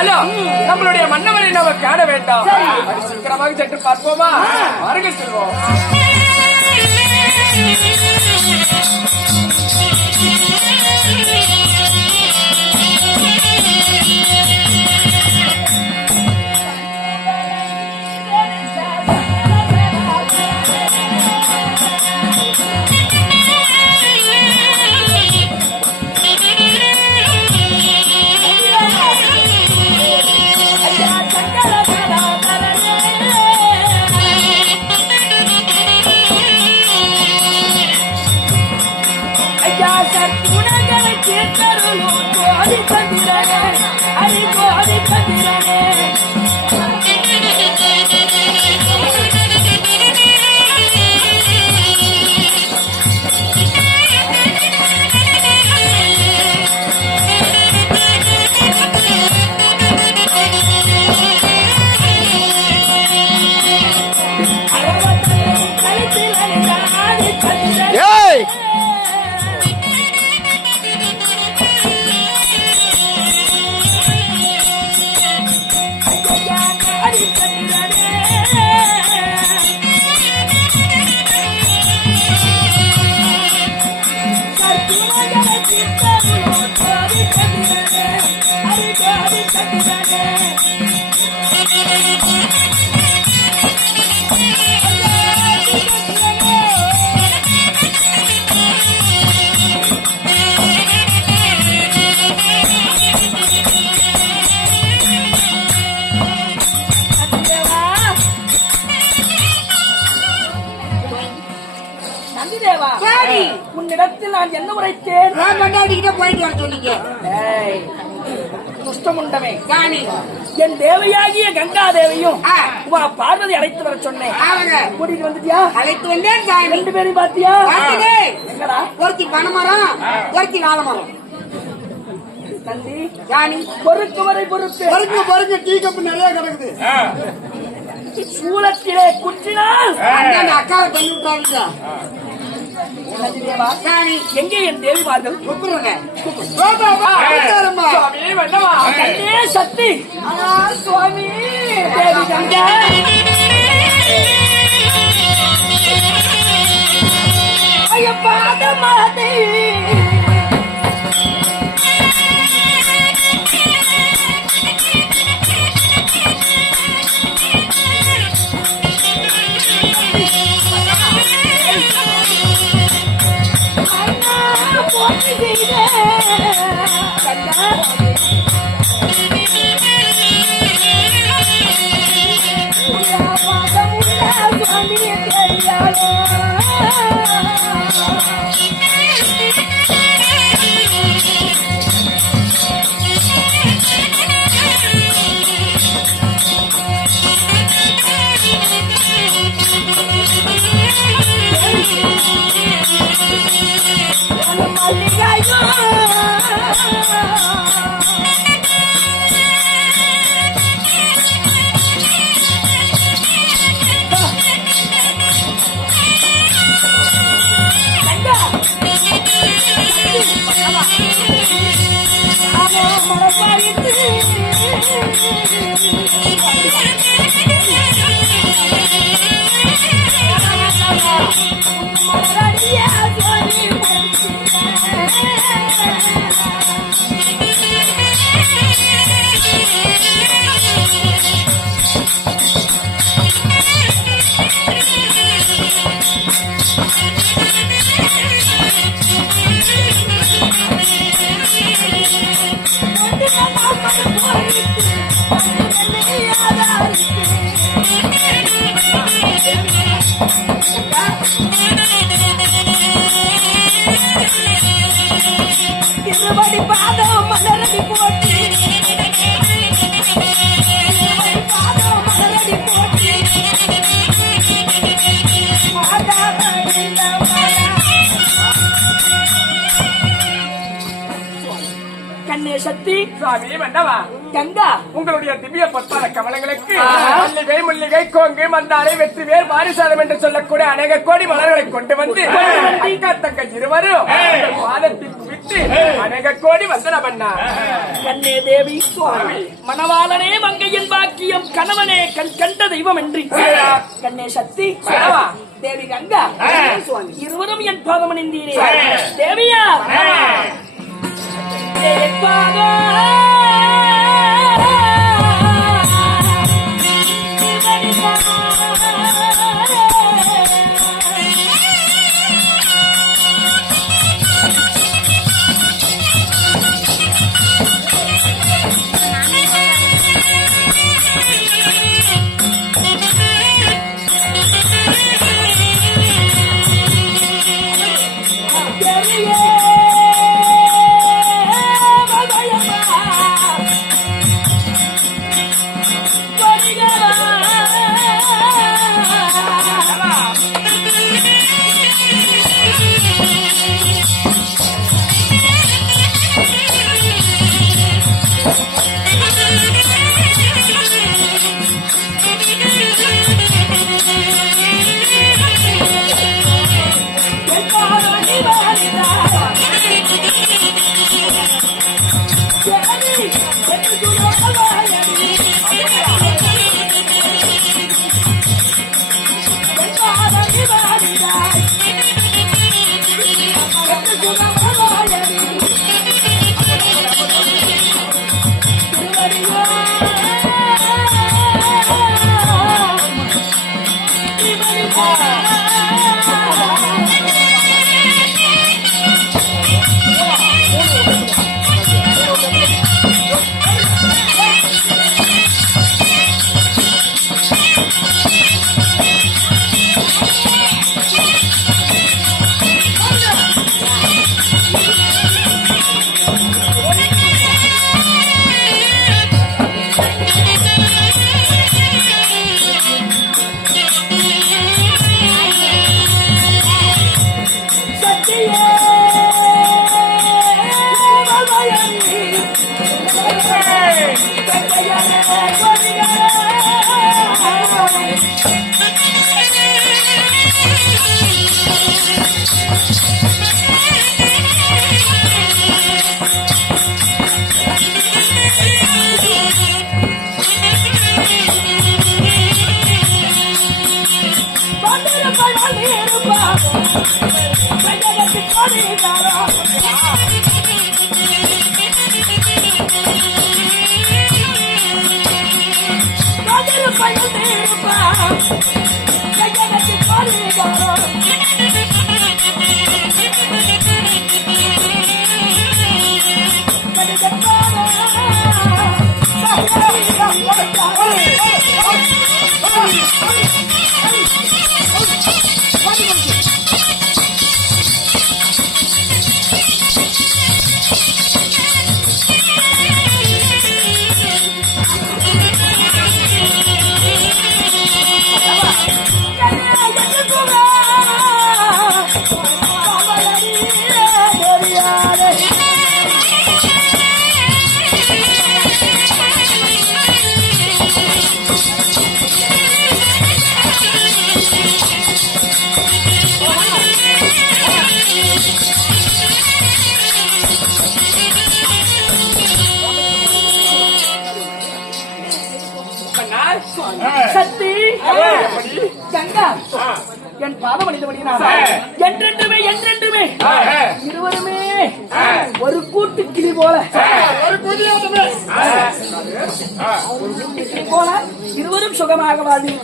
இருந்தாலும் நம்மளுடைய மன்னவரை நம்ம காண வேண்டாம். சீக்கிரமாக சென்று பார்ப்போமா? அருகே செல்வோம். உன்னிடத்தில் நான் என்ன உரைத்தேன்? போயிட்டு வர சொன்னீங்க. துஷ்டமுண்டமே, என் தேவையாகிய கங்கா தேவியும் பார்வதி அழைத்து வர சொன்னேன். கூட்டிட்டு வந்துட்டியா? அழைத்து வந்தேன். 2 பேரையும் பாத்தியா? எங்கடா? ஒருத்தி பனைமரம், ஒருத்தி ஆலமரம். தம்பி ராணி, பொறுக்கு வரை பொறுத்து பொறுக்கு டீ கப்பு நிறைய கிடக்குது. சூலத்திலே குற்றினால் அக்காவை தள்ளி விட்டாங்க. எங்கே என் தேவிமார்கள்? சக்தி சுவாமி தேவி கங்கா ஐயப்பாத மாதே சக்தி சுவாமி மன்னவா கங்கா, உங்களுடைய திவ்ய பொற்பாத கமலங்களுக்கு மல்லிகை, முல்லிகை, கோங்கு, மந்தாரை, வெற்றி வேர், பாரிசாதம் என்று சொல்லக்கூடிய அநேக கோடி மலர்களை கொண்டு வந்து தங்கள் இருவரும் பாதத்தில் விட்டு அநேக கோடி வந்தன பண்ணா. கண்ணே தேவி சுவாமி மணவாளனே மங்கையின் பாக்கியம் கணவனே கண் கண்ட தெய்வம் என்று கண்ணே சக்தி தேவி கங்கா சுவாமி இருவரும் என் பாதம் அணிந்தீரே. தேவியா என் பாதம் சக்தி கங்கா என் பாதம் அணிந்தபடியினார் என்றென்றுமே என்றென்றுமே இருவருமே ஒரு கூட்டு கிளி போல போல இருவரும் சுகமாக வாழ்வி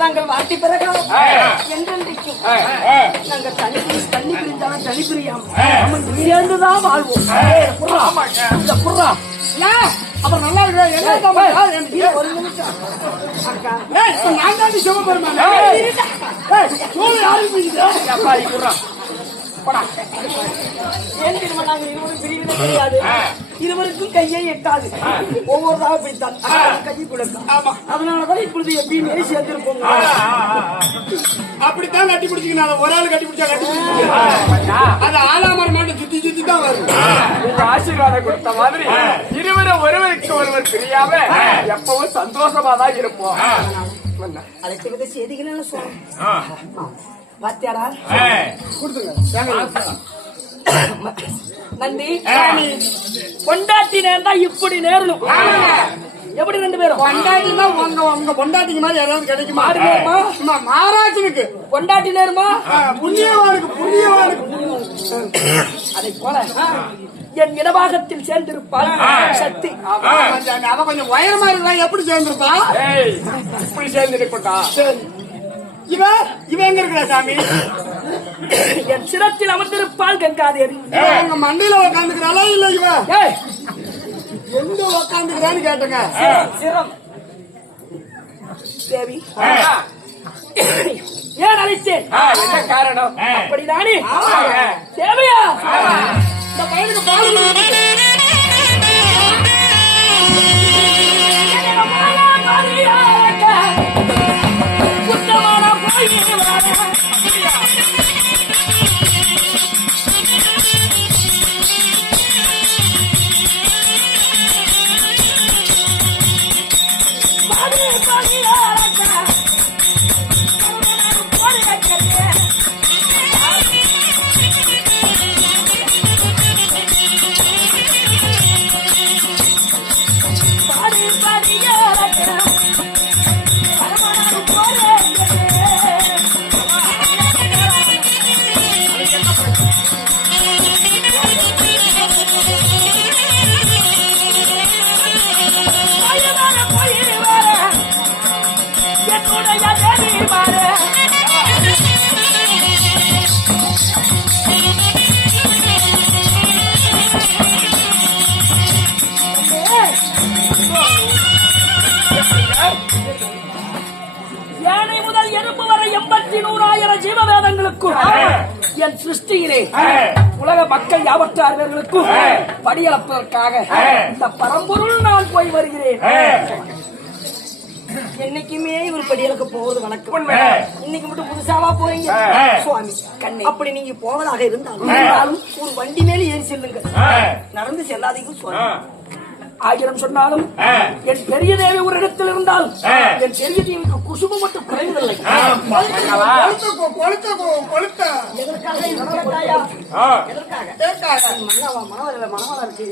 தாங்கள் வாட்டி பிறகாலம் என்றென்றைக்கும் நாங்கள் தனி பிரிந்தாலும் தனி பிரியாம நம்ம சேர்ந்துதான் வாழ்வோம். இந்த புறா அப்புறம் நல்லா இருக்கு. ஒரு நிமிஷம் நான் தான் சிவபெருமான் ஏன் திரும்ப நாங்கள் இருவரும் பிரிவினை கிடையாது. இருவருக்கும் கையை எட்டாது. ஒவ்வொருதாக பிடித்தான் கையை குழந்தான். அதனாலதான் இப்பொழுது எப்பயுமே சேர்த்திருப்போம். அப்படித்தான் கட்டி பிடிச்சிக்கணும். ஒரு ஆள் கட்டி பிடிச்சா கட்டி பிடிச்சிக்கணும். அது ஆலாமரம் மட்டும் சுத்தி சுத்தி தான் வரும். உங்க ஆசீர்வாதம் கொடுத்த மாதிரி இருவரும் ஒருவருக்கு ஒருவர் பிரியாம எப்பவும் சந்தோஷமா தான் இருப்போம். அழைத்து செய்திகள் சுவாமி பாத்தியாரா கொடுத்துங்க. நந்தி பொண்டாட்டி நேர்ந்தா இப்படி நேரணும். எப்படி ரெண்டு பேரும் பொண்டாட்டினா உங்க பொண்டாட்டிக்கு மாதிரி யாராவது கிடைக்குமா? மாடு நேருமா? மகாராஜனுக்கு பொண்டாட்டி நேருமா? புண்ணியவானுக்கு அதை போல என் இடபாகத்தில் சேர்ந்திருப்பாள் சக்தி. அத கொஞ்சம் உயரமா இருந்தா எப்படி சேர்ந்திருப்பா? ஏய், இப்படி சேர்ந்து இருக்கட்டா. இவ எங்க இருக்கிற சாமி? என் சிரத்தில் அமர்ந்திருப்பாள் கங்காதேவி. உங்க மண்டையில உட்காந்துக்கிறாளா இல்ல இவ ஏய், எங்க உட்காந்துக்கிறான்னு கேட்டுங்க. சிரம் தேவி ஆ, ஏன் அழைத்தேன்? என்ன காரணம்? அப்படிதானே ஆமாங்க. தேவையா? இந்த பையனுக்கு பால் யானை முதல் எறும்பு வரை 80,100,000 ஜீவவேதங்களுக்கும் என் சிருஷ்டியிலே உலக மக்கள் யாவற்றார்களுக்கும் படியளப்பதற்காக இந்த பரம்பொருள் நான் போய் வருகிறேன். என்னைக்குமே இவர் படியலுக்கு போவது வணக்கம். இன்னைக்கு மட்டும் புதுசாவா போறீங்க சுவாமி கண்ணே? அப்படி நீங்க போவதாக இருந்தாலும் ஒரு வண்டி மேல ஏறி செல்லுங்க, நடந்து செல்லாதீங்க சுவாமி. ஆயிரம் சொன்னாலும் என் பெரிய தேவி ஒரு இடத்தில் இருந்தாலும் என் பெரிய தேவிக்கு குசுமு மட்டும் குறைவதில்லை. கொளுத்த எதற்காக இது கேட்டாயா? எதற்காக? மனவள இருக்கு,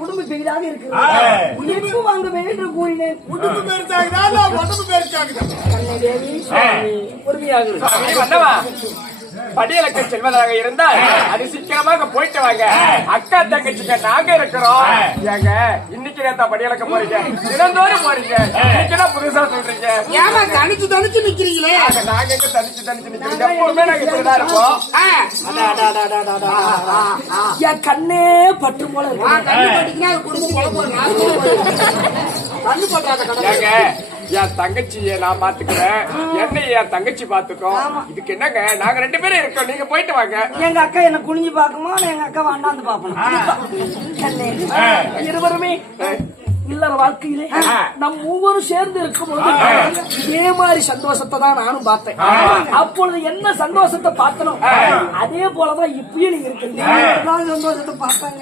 குடும்ப பெரிதாக இருக்கிறது, உயிர்ப்பு வாங்குவே என்று கூறினேன். உடுப்பு பெருசாகுதா உடம்பு பெருசாகுதா? கண்ணை தேவி பொறுமையாக இரு. நீ வந்தவா? படியலுக்கு செல்வதாக இருந்தால் அது சீக்கிரமாக போயிட்டு வாங்க. அக்கா தங்கச்சிங்க நாங்க இருக்கிறோம். ஏங்க இன்னைக்கு நேத்தா படியலுக்கு போறீங்க, தினந்தோறும் போறீங்க, இன்னைக்குதான் புதுசா சொல்றீங்க. ஏமா தனிச்சு நிக்கிறீங்களே? நாங்க எங்க தனிச்சு நிக்கிறீங்க? எப்பவுமே நாங்க இப்படிதான் இருப்போம். என் கண்ணே பற்று போல இருக்கு. கண்ணு போட்டாத கடை ஏங்க என் தங்கச்சிய நான் பாத்துக்கிறேன், என்னை என் தங்கச்சி பாத்துக்கோம். இதுக்கு என்னங்க, நாங்க 2 பேரும் இருக்கோம், நீங்க போயிட்டு வாங்க. எங்க அக்கா என்ன குனிஞ்சு பாக்குமா, எங்க அக்கா அண்ணாந்து பாப்பணும். கண்ணே இருவருமே இல்லற வாழ்க்கையிலே நம் மூவரும் சேர்ந்து இருக்கும் பொழுது இதே மாதிரி சந்தோஷத்தை தான் நானும் பார்த்தேன். அப்பொழுது என்ன சந்தோஷத்தை பார்த்தனோ அதே போலதான் இப்பயும் நீங்க இருக்கீங்க. சந்தோஷத்தை பார்த்தாங்க,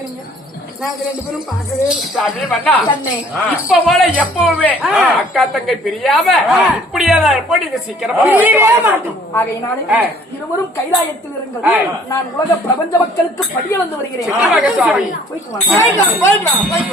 நாங்க 2 பேரும் பார்க்கவே கண்ணே. இப்ப போல எப்பவுமே அக்கா தங்கை பிரியாம இப்படியேதான் இருப்போம். நீங்க சீக்கிரமா ஆகையினாலே இருவரும் கைலாயத்தில் இருங்கள். நான் உலக பிரபஞ்ச மக்களுக்கு படியளந்து வருகிறேன். சுவாமி போயிட்டு வாங்க.